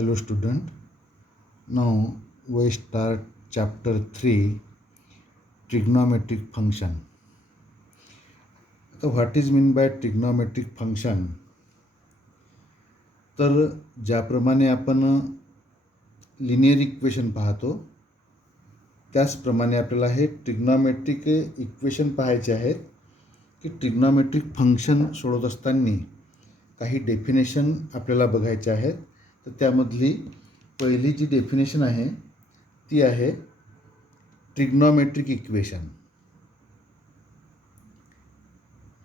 Hello student. Now we start chapter 3 trigonometric function. So what is mean by trigonometric function? तर ज्याप्रमाणे आपण linear equation पाहतो त्याचप्रमाणे आपल्याला हे ट्रिग्नॉमेट्रिक इक्वेशन पाहायचे आहेत की ट्रिग्नॉमेट्रिक फंक्शन सोडवत असताना काही डेफिनेशन आपल्याला बघायचे आहेत. तर त्यामधली पहिली जी डेफिनेशन आहे ती आहे trigonometric equation.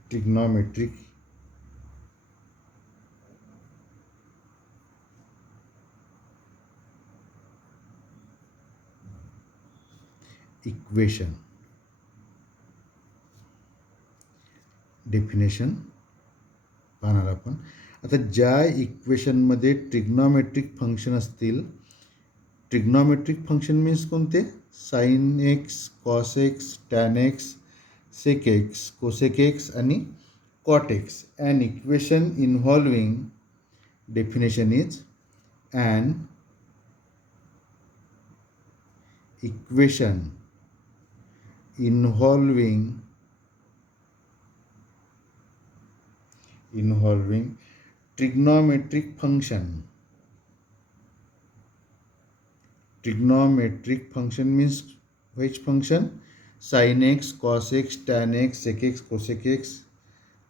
Trigonometric equation definition पाहणार आपण. आता ज्या इक्वेशनमध्ये ट्रिग्नॉमेट्रिक फंक्शन असतील, ट्रिग्नॉमेट्रिक फंक्शन मीन्स कोणते? Sine x, cos x, tan x, sec x, cosec x आणि cot x. An equation involving definition is an equation involving trigonometric function. Trigonometric function means which function? Sin x, cos x, tan x, sec x, cosec x,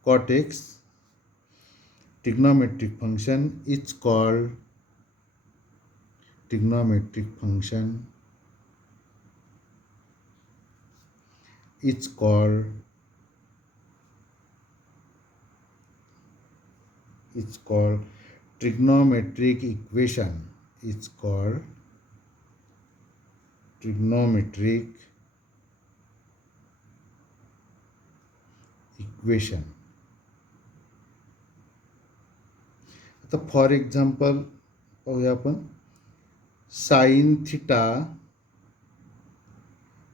cot x. Trigonometric function is called trigonometric function is called trigonometric equation. It's called trigonometric equation. आता for example पाहूया आपण. Sine theta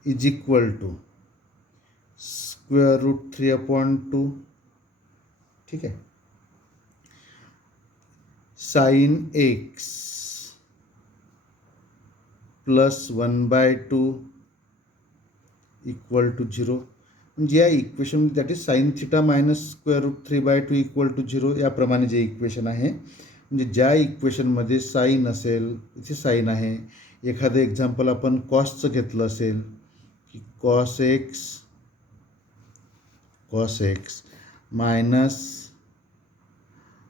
is equal to square root 3/2. ठीक आहे. Sine x plus 1/2 equal to 0. म्हणजे या equation that is sine theta minus square root 3/2 equal to 0 याप्रमाणे जे equation आहे. म्हणजे ज्या इक्वेशनमध्ये साइन असेल, इथे साइन आहे. एखादं एक्झाम्पल आपण कॉसचं घेतलं असेल की cos x minus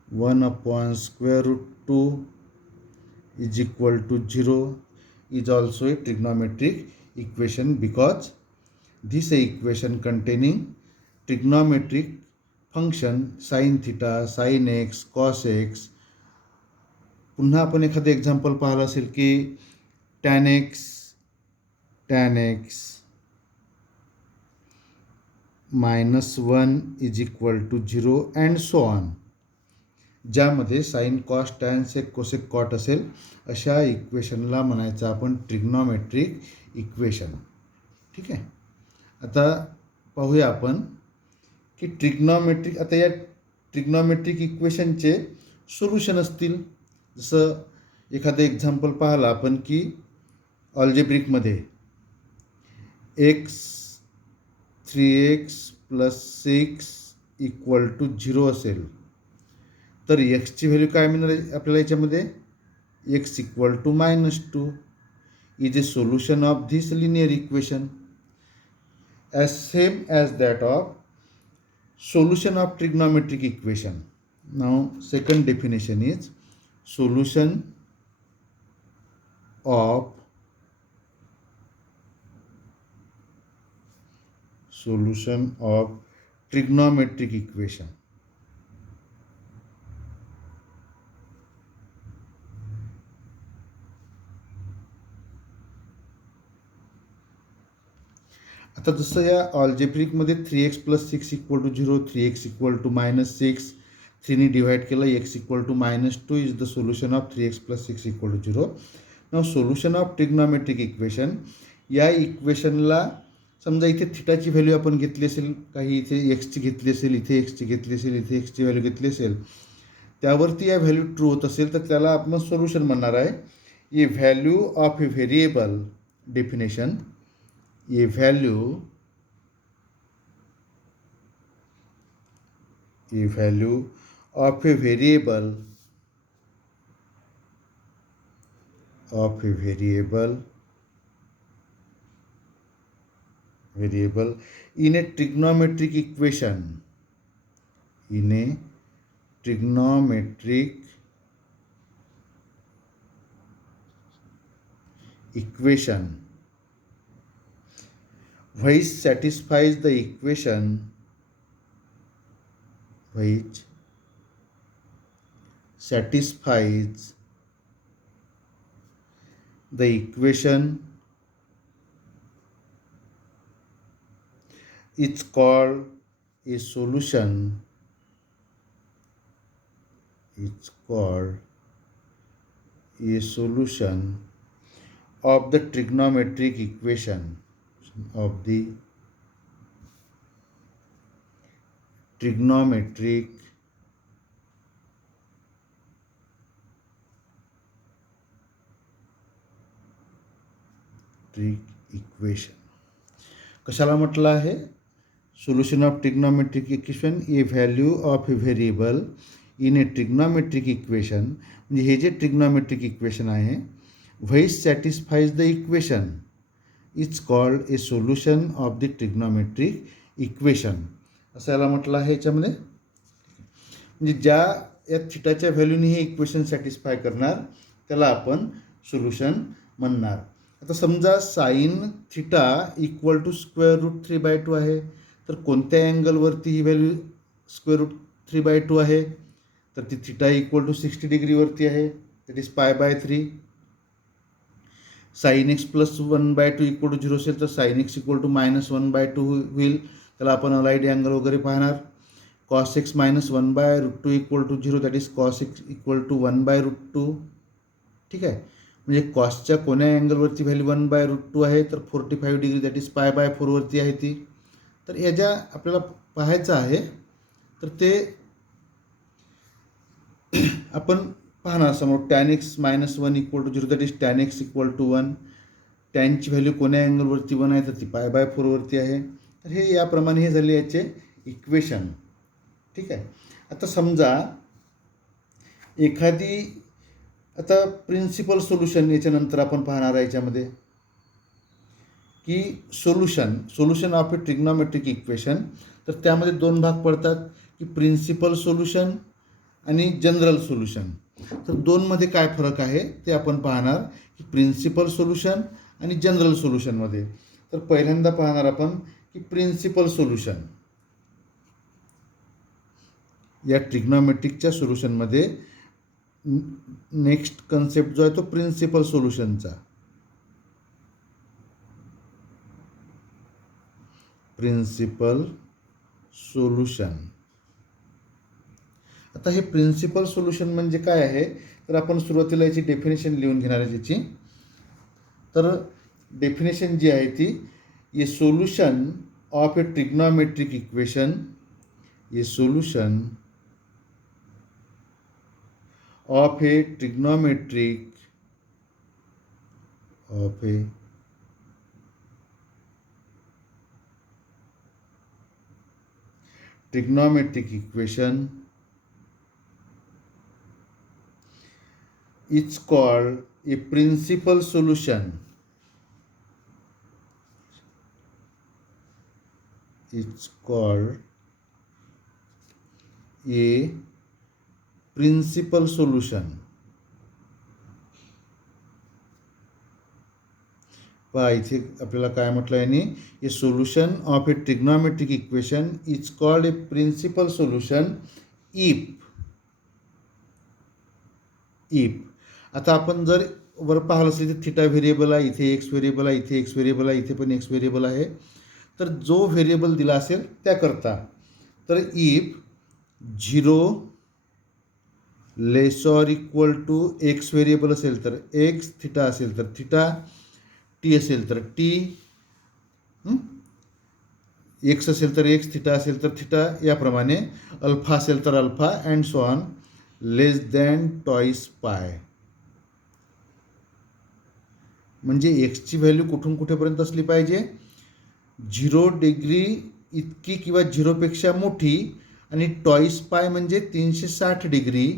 1/√2 is equal to 0 is also a trigonometric equation because this equation containing trigonometric function sin theta, sin x, cos x. पुन्हा आपण एखादं एक्झाम्पल पाहिलं असेल की tan x -1 is equal to 0 and so on. ज्यामध्ये sign, cos, tan, सेक, cosec, cot असेल अशा इक्वेशनला म्हणायचं आपण ट्रिग्नॉमेट्रिक इक्वेशन. ठीक आहे. आता पाहूया आपण की ट्रिग्नॉमेट्रिक, आता या ट्रिग्नॉमेट्रिक इक्वेशनचे सोल्युशन असतील. जसं एखादं एक्झाम्पल पाहिलं आपण की अल्जेब्रिकमध्ये x 3x + 6 इक्वल टू 0 असेल तर एक्सची व्हॅल्यू काय मिळणार आहे आपल्याला याच्यामध्ये? x equal to -2 is a solution of this linear equation as same as that of solution of trigonometric equation. Now second definition is solution of trigonometric equation. आता जसं या अल्जेब्रिकमध्ये 3x + 6 equal to 0, 3x equal to -6, 3ने divide केलं, x equal to -2 is the solution of 3x + 6 equal to 0. नाव solution of trigonometric equation. या इक्वेशनला समजा इथे थिटाची व्हॅल्यू आपण घेतली असेल, काही इथे एक्सची घेतली असेल, इथे एक्सची घेतली असेल, इथे एक्सची व्हॅल्यू घेतली असेल, त्यावरती या व्हॅल्यू ट्रू होत असेल तर त्याला आपण सोल्युशन म्हणणार आहे. A value of A variable definition, a value of a variable in a trigonometric equation, which satisfies the equation is called a solution. Of the trigonometric equation, equation. कशाला म्हटलं आहे? Solution of trigonometric equation, a value of A variable in A trigonometric equation. म्हणजे हे जे trigonometric equation आहे, which satisfies the equation is called A solution of the trigonometric equation, असं याला म्हटलं आहे याच्यामध्ये. म्हणजे ज्या या थिटाच्या व्हॅल्यूने हे इक्वेशन सॅटिस्फाय करणार त्याला आपण सोल्युशन म्हणणार. आता समजा sine theta equal to square root 3/2 आहे, तर कोणत्या अँगलवरती ही व्हॅल्यू स्क्वेअर रूट 3/2 आहे? तर ती थिटा इक्वल टू 60 डिग्रीवरती आहे, that is π/3. Sine x plus 1/2 equal to 0 असेल तर साईन एक्स इक्वल टू -1/2 होईल, त्याला आपण अलाइड अँगल वगैरे पाहणार. Cos x -1/√2 equal to 0, that is cos x equal to 1/√2. ठीक आहे, म्हणजे कॉसच्या कोण्या अँगलवरती व्हॅल्यू 1/√2 आहे? तर 45 डिग्री, दॅट इज π/4 वरती आहे ती. तर या ज्या आपल्याला पाहायचं आहे तर ते आपण पाहणार समोर. tan x -1 equal to 0, that is tan x equal to 1. टॅनची व्हॅल्यू कोण्या अँगलवरती 1 आहे? तर ती π/4 वरती आहे. तर हे याप्रमाणे हे झाले याचे इक्वेशन. ठीक आहे, आता समजा एखादी, आता प्रिन्सिपल सोल्युशन याच्यानंतर आपण पाहणार आहे याच्यामध्ये की solution of a trigonometric equation. तर त्यामध्ये दोन भाग पडतात की प्रिन्सिपल सोल्युशन आणि जनरल सोल्युशन. तर दोनमध्ये काय फरक आहे ते आपण पाहणार की प्रिन्सिपल सोल्युशन आणि जनरल सोल्युशनमध्ये. तर पहिल्यांदा पाहणार आपण की प्रिन्सिपल सोल्युशन. या ट्रिग्नॉमेट्रिकच्या सोल्युशनमध्ये नेक्स्ट कन्सेप्ट जो आहे तो प्रिन्सिपल सोल्युशनचा. Principal solution. आता हे प्रिन्सिपल सोल्युशन म्हणजे काय आहे? तर आपण सुरुवातीला याची डेफिनेशन लिहून घेणार आहे याची. तर डेफिनेशन जी आहे ती, a solution of a trigonometric equation, a solution of a trigonometric equation is called a principal solution. It's called a principal solution. पहा इथे आपल्याला काय म्हटलं आहे, a solution of a trigonometric equation is called a principal solution if. आता आपण जर वर पाहिलं असेल तर थिटा व्हेरिएबल आहे, इथे एक्स व्हेरिएबल आहे, इथे एक्स व्हेरिएबल आहे, इथे पण एक्स व्हेरिएबल आहे. तर जो व्हेरिएबल दिला असेल त्याकरता, तर if 0 less or equal to x variable असेल तर एक्स, थिटा असेल तर थिटा, टी असेल तर टी, एक्स असेल तर एक्स, थिटा असेल तर थिटा, याप्रमाणे अल्फा असेल तर alpha and so on. Less than twice pi. म्हणजे एक्सची व्हॅल्यू कुठून कुठेपर्यंत असली पाहिजे, 0 डिग्री इतकी किंवा 0पेक्षा मोठी आणि टॉईस पाय म्हणजे 360 डिग्री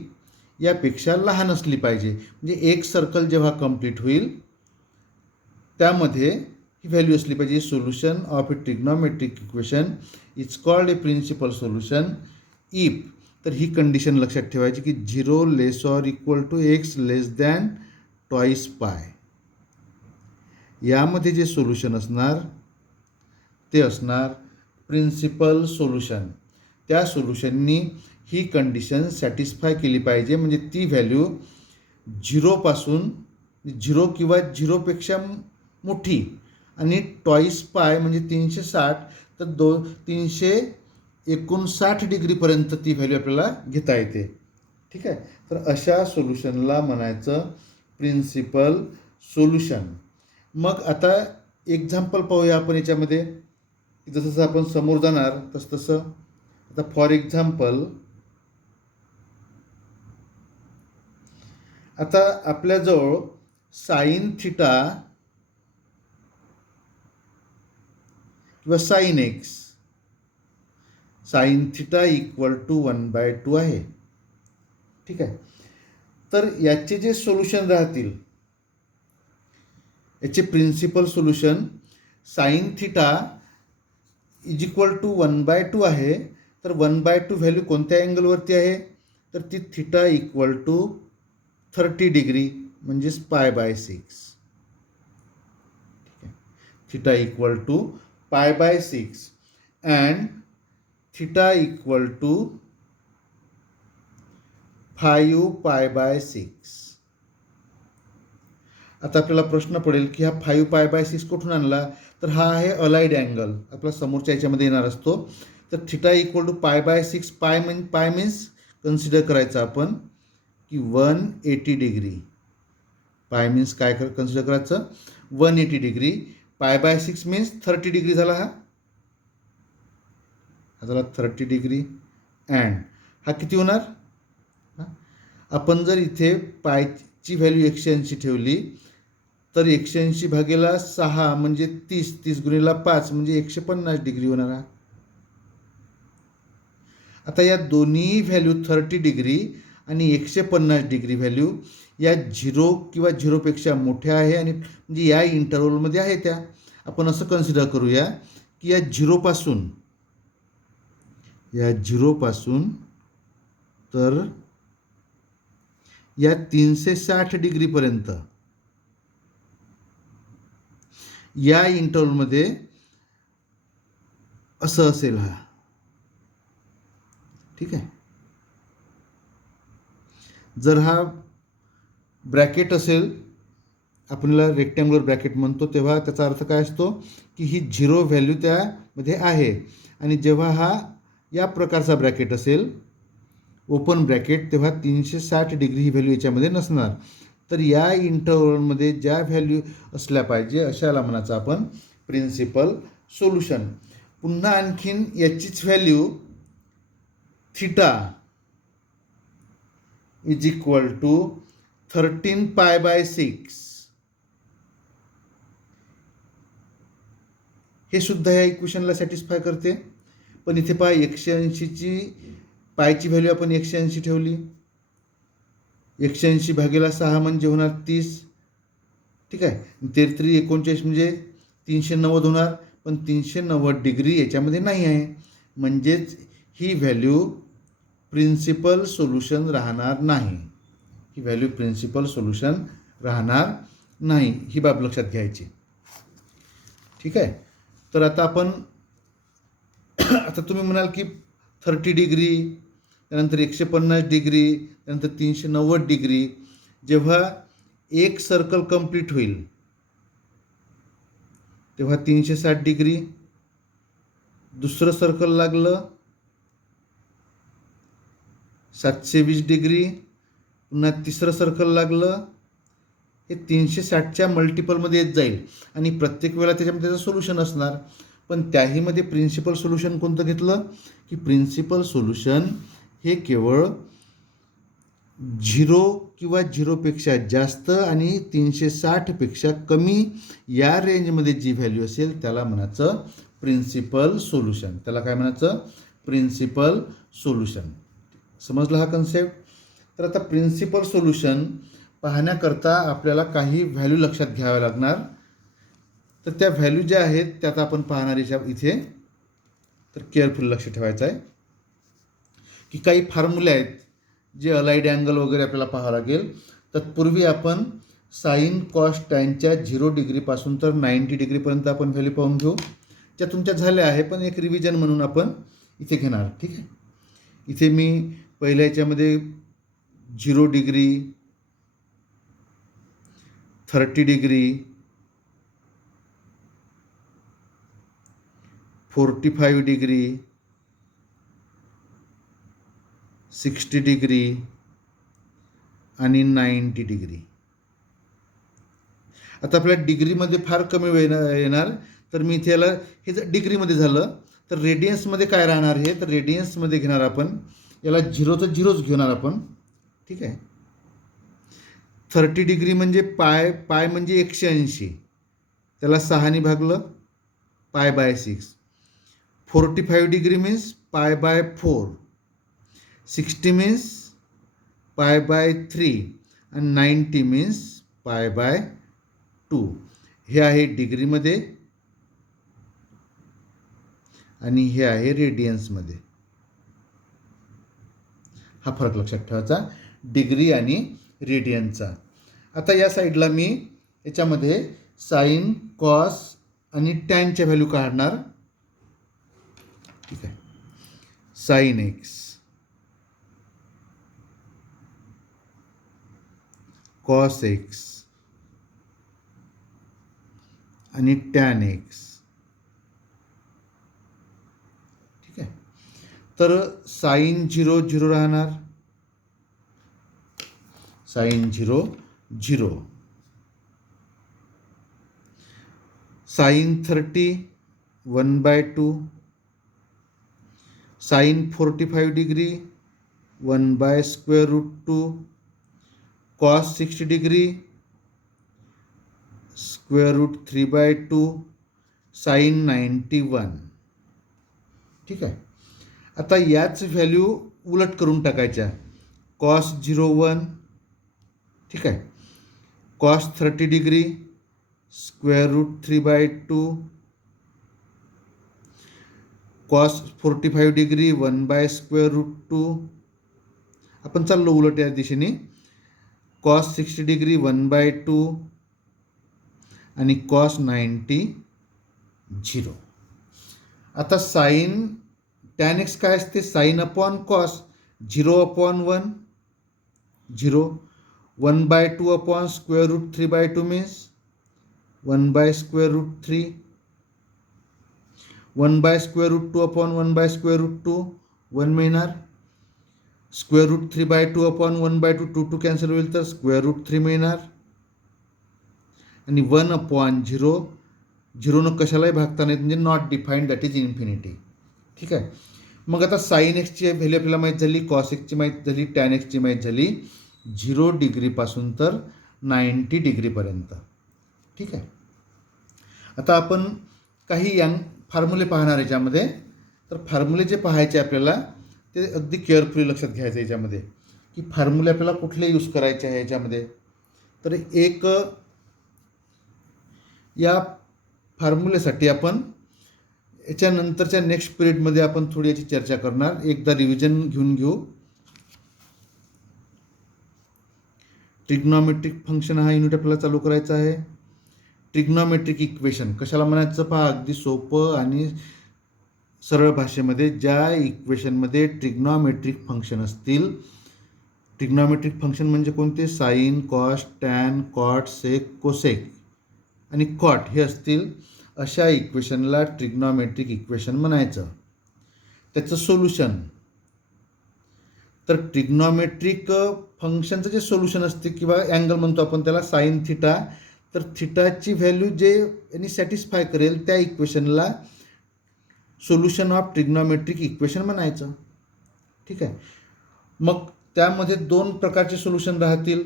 यापेक्षा लहान असली पाहिजे. म्हणजे एक सर्कल जेव्हा कंप्लीट होईल त्यामध्ये ही व्हॅल्यू असली पाहिजे. Solution of a trigonometric equation is called a principal solution if. तर ही कंडिशन लक्षात ठेवायची की 0 less or equal to x less than twice pi. यामध्ये जे सोल्युशन असणार ते असणार प्रिन्सिपल सोल्युशन. त्या सोल्युशननी ही कंडिशन सॅटिस्फाय केली पाहिजे. म्हणजे ती व्हॅल्यू 0 किंवा 0पेक्षा मोठी आणि टॉईस पाय म्हणजे 360 तर 359 डिग्रीपर्यंत ती व्हॅल्यू आपल्याला घेता येते. ठीक आहे. तर अशा सोल्युशनला म्हणायचं प्रिन्सिपल सोल्युशन. मग आता एक्झाम्पल पाहूया आपण याच्यामध्ये. जसं जसं आपण समोर जाणार तसं तसं. आता फॉर एक्झाम्पल आता आपल्याजवळ साईन थिटा किंवा sine x, sine theta equal to 1/2 आहे. ठीक आहे. तर याचे जे सोल्युशन राहतील, याचे principal solution sine theta is equal to 1/2 आहे. तर 1/2 व्हॅल्यू कोणत्या अँगलवरती आहे, तर ती थिटा इक्वल टू 30 डिग्री म्हणजेच π/6. ठीक आहे. Theta equal to π/6 and theta equal to 5π/6. आता आपल्याला प्रश्न पडेल की हा 5π/6 कुठून आणला, तर हा आहे अलाइड अँगल आपला समोरच्या याच्यामध्ये येणार असतो. तर थिटा इक्वल टू π/6, पाय मीन्स कन्सिडर करायचं आपण की 180 डिग्री. पाय मीन्स काय कन्सिडर करायचं, 180 डिग्री. π/6 मीन्स 30 डिग्री झाला. हा झाला 30 डिग्री. अँड हा किती होणार, आपण जर इथे पायची व्हॅल्यू 180 ठेवली तर 180 भागेला 6 म्हणजे 30 गुणिला 5 म्हणजे 150 डिग्री होणार. आता या दोन्ही व्हॅल्यू 30 डिग्री आणि 150 डिग्री व्हॅल्यू या 0 किंवा 0पेक्षा मोठ्या आहे आणि म्हणजे या इंटरवलमध्ये आहे. त्या आपण असं कन्सिडर करूया की या 0 पासून तर या 360 डिग्रीपर्यंत या इंटरवलमध्ये असं असेल हा. ठीक आहे. जर हा ब्रॅकेट असेल, आपल्याला रेक्टँग्युलर ब्रॅकेट म्हणतो, तेव्हा त्याचा अर्थ काय असतो की ही 0 व्हॅल्यू त्यामध्ये आहे. आणि जेव्हा हा या प्रकारचा ब्रॅकेट असेल ओपन ब्रॅकेट, तेव्हा 360 डिग्री ही व्हॅल्यू याच्यामध्ये नसणार. तर या इंटरवलमध्ये ज्या व्हॅल्यू असल्या पाहिजे अशाला म्हणायचं आपण प्रिन्सिपल सोल्युशन. पुन्हा आणखीन याचीच value theta is equal to 13π/6 हे सुद्धा या इक्वेशनला सॅटिस्फाय करते. पण इथे पहा 180ची पायची व्हॅल्यू आपण 180 ठेवली, 180 भागेला 6 म्हणजे होणार 30. ठीक आहे. 33 39 म्हणजे 390 होणार. पण 390 डिग्री याच्यामध्ये नाही आहे, म्हणजेच ही व्हॅल्यू प्रिन्सिपल सोल्युशन राहणार नाही. ही व्हॅल्यू प्रिन्सिपल सोल्युशन राहणार नाही, ही बाब लक्षात घ्यायची. ठीक आहे. तर आता आपण आता तुम्ही म्हणाल की 30 डिग्री, त्यानंतर 150 डिग्री, त्यानंतर 390 डिग्री. जेव्हा एक सर्कल कंप्लीट होईल तेव्हा 360 डिग्री, दुसरं सर्कल लागलं 720 डिग्री, पुन्हा तिसरं सर्कल लागलं, हे 360च्या मल्टिपलमध्ये येत जाईल आणि प्रत्येक वेळेला त्याच्यामध्ये त्याचं सोल्युशन असणार. पण त्याहीमध्ये प्रिन्सिपल सोल्युशन कोणतं घेतलं की प्रिन्सिपल सोल्युशन हे केवळ झिरो किंवा झिरोपेक्षा जास्त आणि 360पेक्षा कमी या रेंजमध्ये जी व्हॅल्यू असेल त्याला म्हणायचं प्रिन्सिपल सोल्युशन. त्याला काय म्हणायचं? Principal solution. समजलं हा कन्सेप्ट? तर आता प्रिन्सिपल सोल्युशन पाहण्याकरता आपल्याला काही व्हॅल्यू लक्षात घ्याव्या लागणार. तर त्या व्हॅल्यू ज्या आहेत त्यात आपण पाहणार इथे. तर केअरफुल लक्ष ठेवायचं आहे की काही फॉर्म्युले आहेत जे अलाइड अँगल वगैरे आपल्याला पाहावं लागेल. तत्पूर्वी आपण साईन कॉस टॅनच्या 0 डिग्रीपासून तर 90 डिग्रीपर्यंत आपण व्हॅल्यू पाहून घेऊ. ज्या तुमच्या झाल्या आहे पण एक रिव्हिजन म्हणून आपण इथे घेणार. ठीक आहे. इथे मी पहिल्या याच्यामध्ये 0 डिग्री, 30 डिग्री, 45 डिग्री, 60 डिग्री आणि 90 डिग्री. आता आपल्या डिग्रीमध्ये फार कमी वेळ येणार. तर मी इथे याला हे जर डिग्रीमध्ये झालं तर रेडियन्समध्ये काय राहणार हे? तर रेडियन्समध्ये घेणार आपण याला 0चं 0च घेणार आपण. ठीक आहे. 30 डिग्री म्हणजे पाय म्हणजे 180, त्याला 6ने भागलं, π/6. 45 डिग्री मीन्स π/4. 60 मीन्स π/3 आणि 90 मीन्स π/2. हे आहे डिग्रीमध्ये आणि हे आहे रेडियन्समध्ये. हा फरक लक्षात ठेवायचा डिग्री आणि रेडियनचा. आता या साईडला मी याच्यामध्ये साईन, कॉस आणि टॅनच्या व्हॅल्यू काढणार. ठीक आहे. साईन एक्स, कॉस एक्स आणि टॅन एक्स. ठीक आहे. तर साईन 0 0 राहणार, sine 0 0. Sine 30 1/2. Sine 45 degree 1/√2. Cos 60 degree √3/2. Sine 91. ठीक आहे. आता याच व्हॅल्यू उलट करून टाकायच्या. कॉस 01. ठीक आहे. Cos 30 degree √3/2. Cos 45 degree 1/√2. आपण चाललो उलट या दिशेने. कॉस 60 डिग्री 1/2 आणि कॉस 90 0. आता साईन टॅन एक्स काय असते? Sine upon cos 0/1 0. 1/2 upon √3/2 means 1/√3. 1/√2 upon 1/√2 1 मिळणार. √3/2 अपॉन 1/2 2 कॅन्सल होईल तर √3 मिळणार. आणि 1/0 0 कशालाही भागता नाहीत म्हणजे not defined, that is infinity. ठीक आहे. मग आता साईन एक्सची व्हॅल्यू आपल्याला माहीत झाली, कॉस एक्सची माहीत झाली, टॅन एक्सची माहीत झाली 0 डिग्रीपासून तर 90 डिग्रीपर्यंत. ठीक आहे. आता आपण काही फॉर्म्युले पाहणार याच्यामध्ये. तर फॉर्म्युले जे पाहायचे आपल्याला ते अगदी केअरफुली लक्षात घ्यायचं याच्यामध्ये की फॉर्म्युले आपल्याला कुठले यूज करायचे आहे याच्यामध्ये. तर एक या फॉर्म्युलेसाठी आपण याच्यानंतरच्या नेक्स्ट पिरियडमध्ये आपण थोडी याची चर्चा करणार. एकदा रिव्हिजन घेऊन घेऊ. ट्रिग्नॉमेट्रिक फंक्शन हा युनिट आपल्याला चालू करायचा आहे. ट्रिग्नॉमेट्रिक इक्वेशन कशाला म्हणायचं पहा, अगदी सोपं आणि सरळ भाषेमध्ये. ज्या इक्वेशनमध्ये ट्रिग्नॉमेट्रिक फंक्शन असतील, ट्रिग्नॉमेट्रिक फंक्शन म्हणजे कोणते? साईन, कॉस, टॅन, कॉट, सेक, कोसेक आणि कॉट हे असतील, अशा इक्वेशनला ट्रिग्नॉमेट्रिक इक्वेशन म्हणायचं. त्याचं सोल्युशन, तर ट्रिग्नॉमेट्रिक फंक्शनचं जे सोल्युशन असते किंवा अँगल म्हणतो आपण त्याला साईन थिटा, तर थिटाची व्हॅल्यू जे यांनी सॅटिस्फाय करेल त्या इक्वेशनला सोल्युशन ऑफ ट्रिग्नॉमेट्रिक इक्वेशन म्हणायचं. ठीक आहे. मग त्यामध्ये दोन प्रकारचे सोल्युशन राहतील,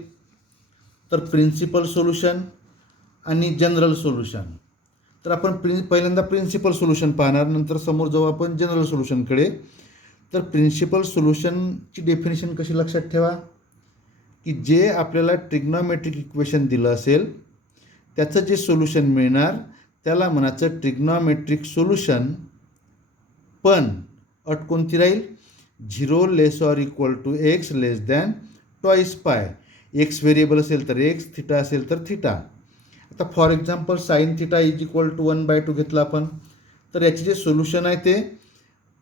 तर प्रिन्सिपल सोल्युशन आणि जनरल सोल्युशन. तर आपण पहिल्यांदा प्रिन्सिपल सोल्युशन पाहणार, नंतर समोर जाऊ आपण जनरल सोल्युशनकडे. तर प्रिन्सिपल सोल्युशनची डेफिनेशन कशी लक्षात ठेवा, की जे आपल्याला ट्रिग्नॉमेट्रिक इक्वेशन दिलं असेल त्याचं जे सोल्युशन मिळणार त्याला म्हणायचं ट्रिग्नॉमेट्रिक सोल्युशन. पण अट कोणती राहील, 0 less or equal to x less than twice pi. X variable असेल तर एक्स, थिटा असेल तर थिटा. आता for example sine theta is equal to 1/2 घेतला आपण, तर याचे जे सोल्युशन आहे ते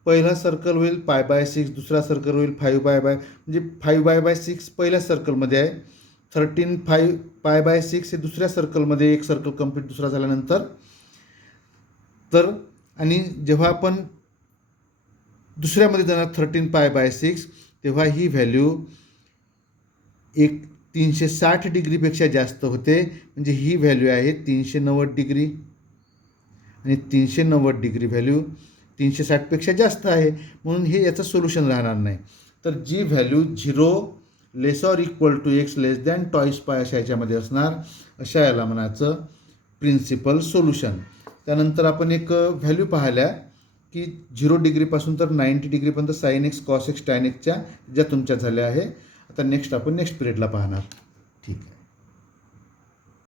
पहिला सर्कल होईल π/6, दुसरा सर्कल होईल 5π/, म्हणजे 5π/6 पहिल्या सर्कलमध्ये आहे, 13 π/6 हे दुसऱ्या सर्कलमध्ये, एक सर्कल कंप्लीट दुसरा झाल्यानंतर. तर आणि जेव्हा आपण दुसऱ्यामध्ये जाणार 13 π/6 तेव्हा ही व्हॅल्यू 360 डिग्रीपेक्षा जास्त होते, म्हणजे ही व्हॅल्यू आहे 390 डिग्री, आणि 390 डिग्री व्हॅल्यू 360पेक्षा जास्त आहे, म्हणून हे याचं सोल्युशन राहणार नाही. तर जी value 0 less or equal to x less than twice pi अशा याच्यामध्ये असणार, अशा याला म्हणायचं प्रिन्सिपल सोल्युशन. त्यानंतर आपण एक व्हॅल्यू पाहिल्या की 0 डिग्रीपासून तर 90 डिग्रीपर्यंत sine x cos x tan एक्सच्या ज्या तुमच्या झाल्या आहे. आता नेक्स्ट आपण नेक्स्ट पिरियडला पाहणार. ठीक आहे.